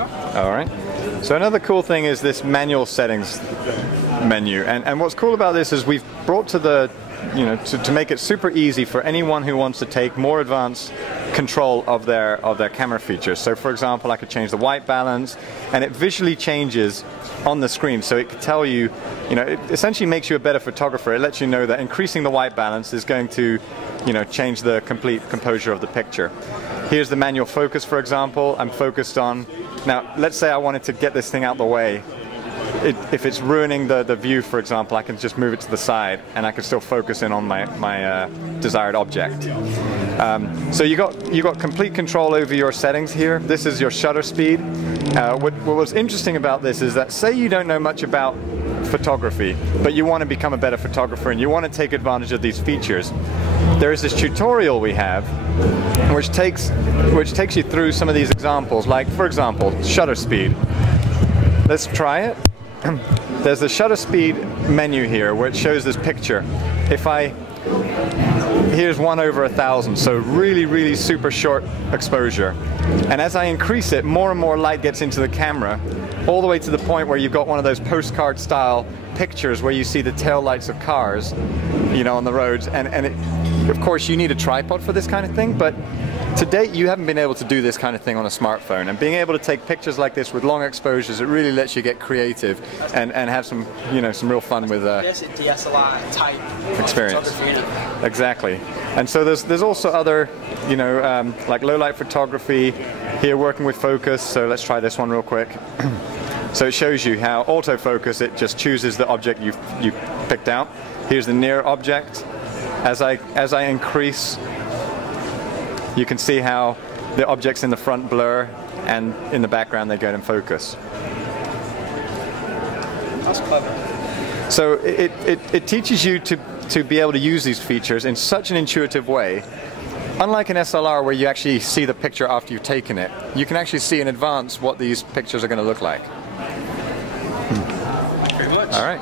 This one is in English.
All right. So another cool thing is this manual settings menu, and what's cool about this is we've brought to the, to make it super easy for anyone who wants to take more advanced control of their camera features. So for example, I could change the white balance, and it visually changes on the screen, so it could tell you, it essentially makes you a better photographer. It lets you know that increasing the white balance is going to, change the complete composure of the picture. Here's the manual focus, for example. I'm focused on, now let's say I wanted to get this thing out the way. If it's ruining the view, for example, I can just move it to the side and I can still focus in on my desired object. So you got complete control over your settings here. This is your shutter speed. What's interesting about this is that, say you don't know much about photography, but you want to become a better photographer and you want to take advantage of these features. There is this tutorial we have which takes you through some of these examples, like for example, shutter speed. Let's try it. There's the shutter speed menu here where it shows this picture. Here's 1/1000, so really super short exposure. And as I increase it, more and more light gets into the camera, all the way to the point where you've got one of those postcard style pictures where you see the tail lights of cars, on the roads. And of course you need a tripod for this kind of thing, but to date you haven't been able to do this kind of thing on a smartphone. And being able to take pictures like this with long exposures, it really lets you get creative and have some some real fun with DSLR type experience. Exactly. And so there's also other like low light photography here, working with focus. So let's try this one real quick. So it shows you how autofocus, it just chooses the object you picked out. Here's the near object. As I increase, you can see how the objects in the front blur, and in the background they go in focus. That's clever. So it teaches you to be able to use these features in such an intuitive way. Unlike an SLR where you actually see the picture after you've taken it, you can actually see in advance what these pictures are going to look like. Thank you very much. All right.